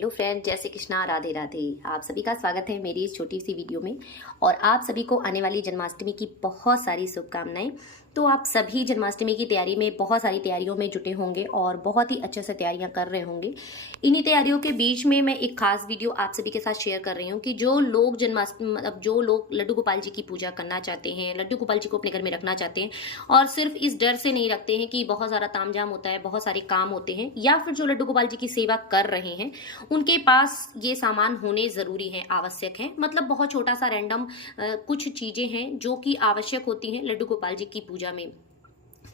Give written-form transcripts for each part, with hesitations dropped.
Hello friend, जय श्री कृष्णा, राधे राधे। आप सभी का स्वागत है मेरी इस छोटी सी वीडियो में। और आप सभी को आने वाली जन्माष्टमी की बहुत सारी शुभकामनाएं। तो आप सभी जन्माष्टमी की तैयारी में बहुत सारी तैयारियों में जुटे होंगे और बहुत ही अच्छे से तैयारियां कर रहे होंगे। इन्हीं तैयारियों के बीच में मैं एक खास वीडियो आप सभी के साथ शेयर कर रही हूँ कि जो लोग जन्माष्टमी मतलब जो लोग लड्डू गोपाल जी की पूजा करना चाहते हैं, लड्डू गोपाल जी को अपने घर में रखना चाहते हैं और सिर्फ इस डर से नहीं रखते हैं कि बहुत सारा तामझाम होता है, बहुत सारे काम होते हैं, या फिर जो लड्डू गोपाल जी की सेवा कर रहे हैं उनके पास ये सामान होने जरूरी है, आवश्यक है। मतलब बहुत छोटा सा रैंडम कुछ चीजें हैं जो कि आवश्यक होती हैं लड्डू गोपाल जी की पूजा में।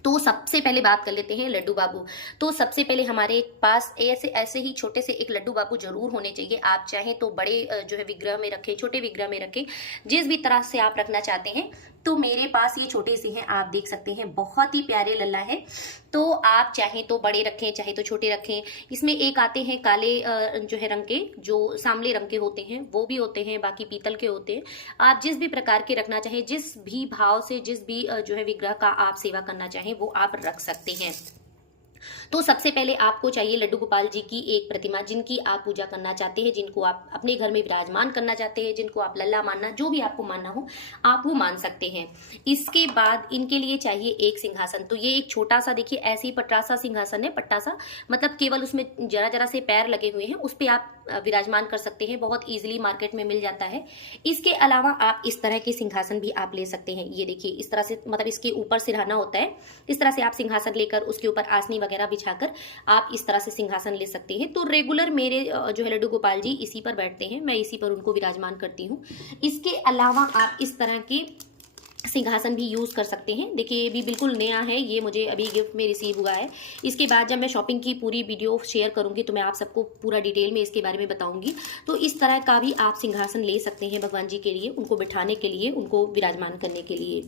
तो सबसे पहले बात कर लेते हैं लड्डू बाबू। तो सबसे पहले हमारे पास ऐसे ऐसे ही छोटे से एक लड्डू बाबू जरूर होने चाहिए। आप चाहें तो बड़े जो है विग्रह में रखें, छोटे विग्रह में रखें, जिस भी तरह से आप रखना चाहते हैं। तो मेरे पास ये छोटे से हैं, आप देख सकते हैं, बहुत ही प्यारे लल्ला है। तो आप चाहें तो बड़े रखें, चाहे तो छोटे रखें। इसमें एक आते हैं काले जो है रंग के, जो सांवले रंग के होते हैं, वो भी होते हैं, बाकी पीतल के होते हैं। आप जिस भी प्रकार के रखना चाहें, जिस भी भाव से, जिस भी जो है विग्रह का आप सेवा करना चाहें वो आप रख सकते हैं। तो सबसे पहले आपको चाहिए लड्डू गोपाल जी की एक प्रतिमा, जिनकी आप पूजा करना चाहते हैं, जिनको आप अपने घर में विराजमान करना चाहते हैं, जिनको आप लल्ला मानना, जो भी आपको मानना हो आप वो मान सकते हैं। इसके बाद इनके लिए चाहिए एक सिंहासन। तो ये एक छोटा सा, देखिए ऐसे ही पटरा सा सिंहासन है, पट्टा सा, मतलब केवल उसमें जरा जरा से पैर लगे हुए हैं, उस पर आप विराजमान कर सकते हैं। बहुत इजीली मार्केट में मिल जाता है। इसके अलावा आप इस तरह के सिंहासन भी आप ले सकते हैं। ये देखिए इस तरह से, मतलब इसके ऊपर सिरहाना होता है, इस तरह से आप सिंहासन लेकर उसके ऊपर आसनी वगैरह बिछाकर आप इस तरह से सिंहासन ले सकते हैं। तो रेगुलर मेरे जो है लड्डू गोपाल जी इसी पर बैठते हैं, मैं इसी पर उनको विराजमान करती हूँ। इसके अलावा आप इस तरह के सिंहासन भी यूज कर सकते हैं। देखिए ये भी बिल्कुल नया है, ये मुझे अभी गिफ्ट में रिसीव हुआ है। इसके बाद जब मैं शॉपिंग की पूरी वीडियो शेयर करूंगी तो मैं आप सबको पूरा डिटेल में इसके बारे में बताऊंगी। तो इस तरह का भी आप सिंहासन ले सकते हैं भगवान जी के लिए, उनको बिठाने के लिए, उनको विराजमान करने के लिए।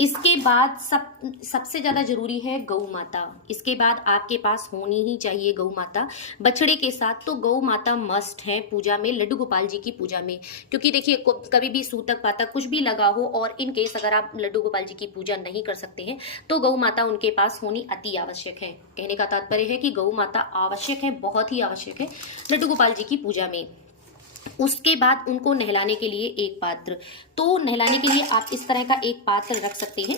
इसके बाद सबसे ज्यादा जरूरी है गौ माता। इसके बाद आपके पास होनी ही चाहिए गौ माता बछड़े के साथ। तो गौ माता मस्ट है पूजा में, लड्डू गोपाल जी की पूजा में। क्योंकि देखिए कभी भी सूतक पातक कुछ भी लगा हो और इन केस अगर आप लड्डू गोपाल जी की पूजा नहीं कर सकते हैं तो गौ माता उनके पास होनी अति आवश्यक है। कहने का तात्पर्य है कि गौ माता आवश्यक है, बहुत ही आवश्यक है लड्डू गोपाल जी की पूजा में। उसके बाद उनको नहलाने के लिए एक पात्र। तो नहलाने के लिए आप इस तरह का एक पात्र रख सकते हैं।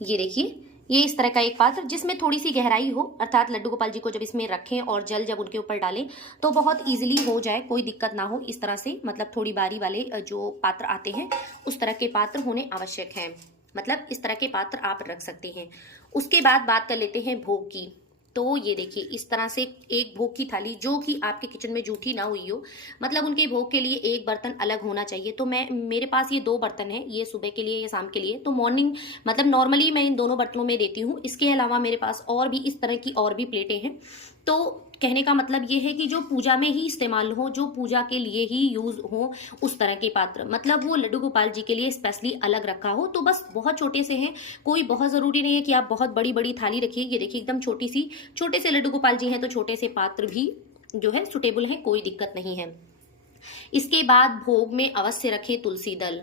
ये देखिए, ये इस तरह का एक पात्र जिसमें थोड़ी सी गहराई हो, अर्थात लड्डू गोपाल जी को जब इसमें रखें और जल जब उनके ऊपर डालें तो बहुत इजीली हो जाए, कोई दिक्कत ना हो। इस तरह से, मतलब थोड़ी बारी वाले जो पात्र आते हैं उस तरह के पात्र होने आवश्यक हैं। मतलब इस तरह के पात्र आप रख सकते हैं। उसके बाद बात कर लेते हैं भोग की। तो ये देखिए इस तरह से एक भोग की थाली, जो कि आपके किचन में जूठी ना हुई हो, मतलब उनके भोग के लिए एक बर्तन अलग होना चाहिए। तो मेरे पास ये 2 बर्तन है, ये सुबह के लिए, ये शाम के लिए। तो मॉर्निंग मतलब नॉर्मली मैं इन दोनों बर्तनों में देती हूँ। इसके अलावा मेरे पास और भी इस तरह की और भी प्लेटें हैं। तो कहने का मतलब ये है कि जो पूजा में ही इस्तेमाल हो, जो पूजा के लिए ही यूज हो, उस तरह के पात्र, मतलब वो लड्डू गोपाल जी के लिए स्पेशली अलग रखा हो। तो बस बहुत छोटे से हैं, कोई बहुत जरूरी नहीं है कि आप बहुत बड़ी बड़ी थाली रखिए। ये देखिए एकदम छोटी सी, छोटे से लड्डू गोपाल जी हैं तो छोटे से पात्र भी जो है सुटेबल है, कोई दिक्कत नहीं है। इसके बाद भोग में अवश्य रखें तुलसी दल।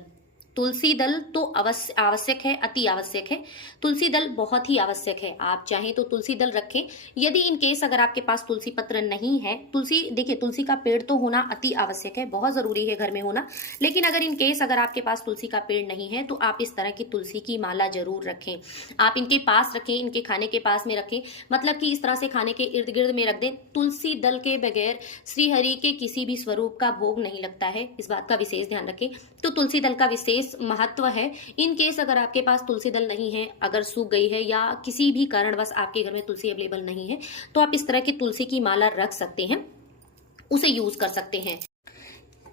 तुलसी दल तो अवश्य आवश्यक है, अति आवश्यक है। तुलसी दल बहुत ही आवश्यक है। आप चाहें तो तुलसी दल रखें। यदि इन केस अगर आपके पास तुलसी पत्र नहीं है, तुलसी, देखिए तुलसी का पेड़ तो होना अति आवश्यक है, बहुत जरूरी है घर में होना। लेकिन अगर इन केस अगर आपके पास तुलसी का पेड़ नहीं है तो आप इस तरह की तुलसी की माला जरूर रखें। आप इनके पास रखें, इनके खाने के पास में रखें, मतलब कि इस तरह से खाने के इर्द गिर्द में रख दें। तुलसी दल के बगैर श्री हरि के किसी भी स्वरूप का भोग नहीं लगता है, इस बात का विशेष ध्यान रखें। तो तुलसी दल का विशेष महत्व है। इन केस अगर आपके पास तुलसी दल नहीं है, अगर सूख गई है या किसी भी कारणवश आपके घर में तुलसी अवेलेबल नहीं है, तो आप इस तरह की तुलसी की माला रख सकते हैं, उसे यूज कर सकते हैं।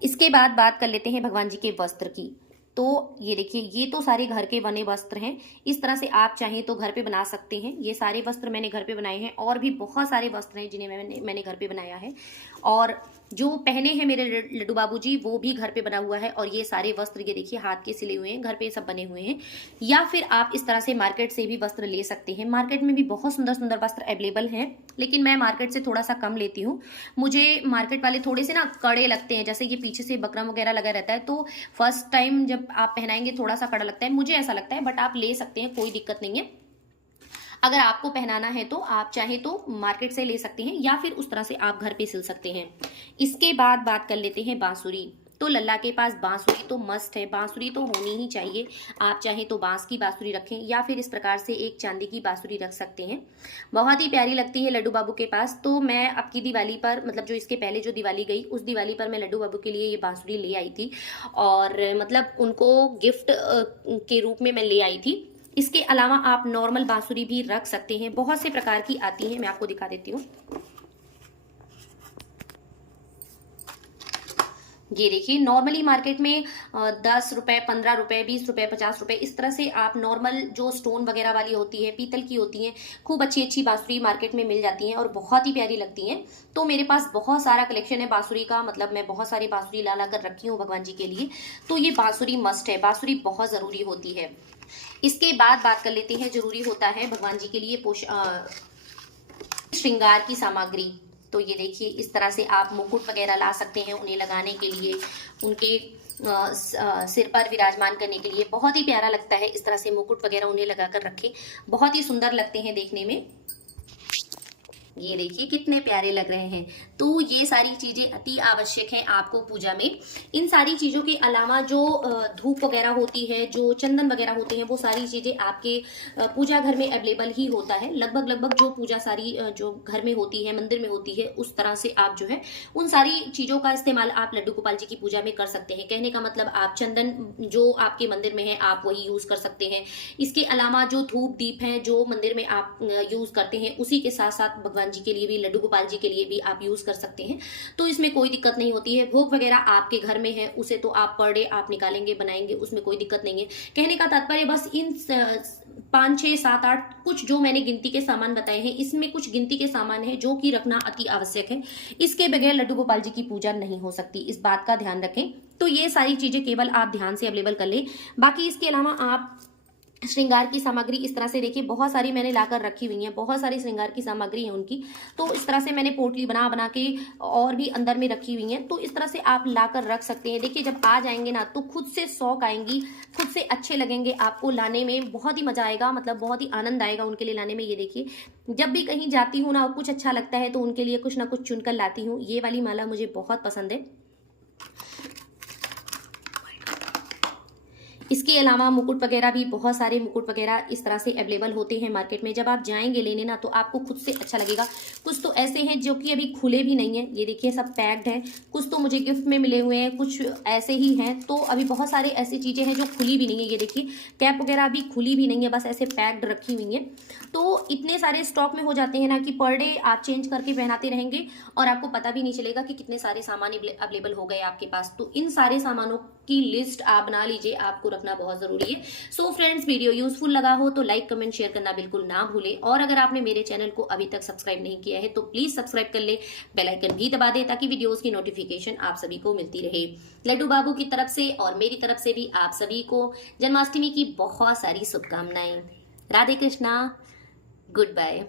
इसके बाद बात कर लेते हैं भगवान जी के वस्त्र की। तो ये देखिए, ये तो सारे घर के बने वस्त्र हैं। इस तरह से आप चाहें तो घर पे बना सकते हैं। ये सारे वस्त्र मैंने घर पे बनाए हैं, और भी बहुत सारे वस्त्र हैं जिन्हें मैंने घर पे बनाया है। और जो पहने हैं मेरे लड्डू बाबू जी वो भी घर पे बना हुआ है। और ये सारे वस्त्र ये देखिए हाथ के सिले हुए हैं, घर पे सब बने हुए हैं। या फिर आप इस तरह से मार्केट से भी वस्त्र ले सकते हैं। मार्केट में भी बहुत सुंदर सुंदर वस्त्र अवेलेबल हैं, लेकिन मैं मार्केट से थोड़ा सा कम लेती हूँ। मुझे मार्केट वाले थोड़े से ना कड़े लगते हैं, जैसे ये पीछे से बकरम वगैरह लगा रहता है, तो फर्स्ट टाइम जब आप पहनाएंगे थोड़ा सा कड़ा लगता है, मुझे ऐसा लगता है। बट आप ले सकते हैं, कोई दिक्कत नहीं है। अगर आपको पहनाना है तो आप चाहे तो मार्केट से ले सकते हैं या फिर उस तरह से आप घर पे सिल सकते हैं। इसके बाद बात कर लेते हैं बांसुरी। तो लल्ला के पास बांसुरी तो मस्त है, बांसुरी तो होनी ही चाहिए। आप चाहे तो बांस की बांसुरी रखें या फिर इस प्रकार से एक चांदी की बांसुरी रख सकते हैं, बहुत ही प्यारी लगती है लड्डू बाबू के पास। तो मैं अब की दिवाली पर, मतलब जो इसके पहले जो दिवाली गई उस दिवाली पर मैं लड्डू बाबू के लिए ये बांसुरी ले आई थी और मतलब उनको गिफ्ट के रूप में मैं ले आई थी। इसके अलावा आप नॉर्मल बांसुरी भी रख सकते हैं, बहुत से प्रकार की आती हैं, मैं आपको दिखा देती हूँ। ये देखिए, नॉर्मली मार्केट में 10 रुपए, 15 रुपए, 20 रुपए, 50 रुपए, इस तरह से आप नॉर्मल जो स्टोन वगैरह वाली होती है, पीतल की होती हैं, खूब अच्छी अच्छी बांसुरी मार्केट में मिल जाती हैं और बहुत ही प्यारी लगती हैं। तो मेरे पास बहुत सारा कलेक्शन है बांसुरी का, मतलब मैं बहुत सारी बांसुरी ला कर रखी हूँ भगवान जी के लिए। तो ये बांसुरी मस्ट है, बांसुरी बहुत जरूरी होती है। इसके बाद बात कर लेते हैं, जरूरी होता है भगवान जी के लिए श्रृंगार की सामग्री। तो ये देखिए, इस तरह से आप मुकुट वगैरह ला सकते हैं उन्हें लगाने के लिए, उनके सिर पर विराजमान करने के लिए। बहुत ही प्यारा लगता है इस तरह से मुकुट वगैरह उन्हें लगा कर रखें, बहुत ही सुंदर लगते हैं देखने में। ये देखिए कितने प्यारे लग रहे हैं। तो ये सारी चीजें अति आवश्यक हैं आपको पूजा में। इन सारी चीजों के अलावा जो धूप वगैरह होती है, जो चंदन वगैरह होते हैं, वो सारी चीजें आपके पूजा घर में अवेलेबल ही होता है। लगभग जो पूजा सारी जो घर में होती है, मंदिर में होती है, उस तरह से आप जो है उन सारी चीजों का इस्तेमाल आप लड्डू गोपाल जी की पूजा में कर सकते हैं। कहने का मतलब, आप चंदन जो आपके मंदिर में है आप वही यूज कर सकते हैं। इसके अलावा जो धूप दीप है जो मंदिर में आप यूज करते हैं, उसी के साथ साथ भगवान जी के लिए भी, लड्डू गोपाल जी के लिए भी आप यूज कर सकते हैं। तो इसमें कोई दिक्कत नहीं होती है। भोग वगैरह आपके घर में है, उसे तो आप पर डे आप निकालेंगे, बनाएंगे, उसमें कोई दिक्कत नहीं है। कहने का तात्पर्य बस इन 5, 6, 7, 8 कुछ जो मैंने गिनती के सामान बताए हैं, इसमें कुछ गिनती के सामान है जो कि रखना अति आवश्यक है। इसके बगैर लड्डू गोपाल जी की पूजा नहीं हो सकती, इस बात का ध्यान रखें। तो ये सारी चीजें केवल आप ध्यान से अवेलेबल कर ले। बाकी इसके अलावा आप श्रृंगार की सामग्री इस तरह से देखिए, बहुत सारी मैंने लाकर रखी हुई है, बहुत सारी श्रृंगार की सामग्री है उनकी। तो इस तरह से मैंने पोटली बना के और भी अंदर में रखी हुई है। तो इस तरह से आप लाकर रख सकते हैं। देखिए, जब आ जाएंगे ना तो खुद से शौक आएंगी, खुद से अच्छे लगेंगे आपको, लाने में बहुत ही मजा आएगा, मतलब बहुत ही आनंद आएगा उनके लिए लाने में। ये देखिए, जब भी कहीं जाती हूँ ना और कुछ अच्छा लगता है तो उनके लिए कुछ ना कुछ चुनकर लाती हूँ। ये वाली माला मुझे बहुत पसंद है। इसके अलावा मुकुट वगैरह भी, बहुत सारे मुकुट वगैरह इस तरह से अवेलेबल होते हैं मार्केट में। जब आप जाएंगे लेने ना तो आपको खुद से अच्छा लगेगा। कुछ तो ऐसे हैं जो कि अभी खुले भी नहीं है, ये देखिए सब पैक्ड है। कुछ तो मुझे गिफ्ट में मिले हुए हैं, कुछ ऐसे ही हैं। तो अभी बहुत सारे ऐसी चीजें हैं जो खुली भी नहीं है। ये देखिए, कैप वगैरह अभी खुली भी नहीं है, बस ऐसे पैक्ड रखी हुई है। तो इतने सारे स्टॉक में हो जाते हैं ना कि पर डे आप चेंज करके पहनाते रहेंगे और आपको पता भी नहीं चलेगा कि कितने सारे सामान अवेलेबल हो गए आपके पास। तो इन सारे सामानों की लिस्ट आप बना लीजिए, आपको रखना बहुत जरूरी है। सो फ्रेंड्स, वीडियो यूजफुल लगा हो तो लाइक, कमेंट, शेयर करना बिल्कुल ना भूलें। और अगर आपने मेरे चैनल को अभी तक सब्सक्राइब नहीं किया है तो प्लीज सब्सक्राइब कर ले, बेल आइकन भी दबा दे ताकि वीडियोस की नोटिफिकेशन आप सभी को मिलती रहे। लड्डू बाबू की तरफ से और मेरी तरफ से भी आप सभी को जन्माष्टमी की बहुत सारी शुभकामनाएं। Radhe Krishna, good bye.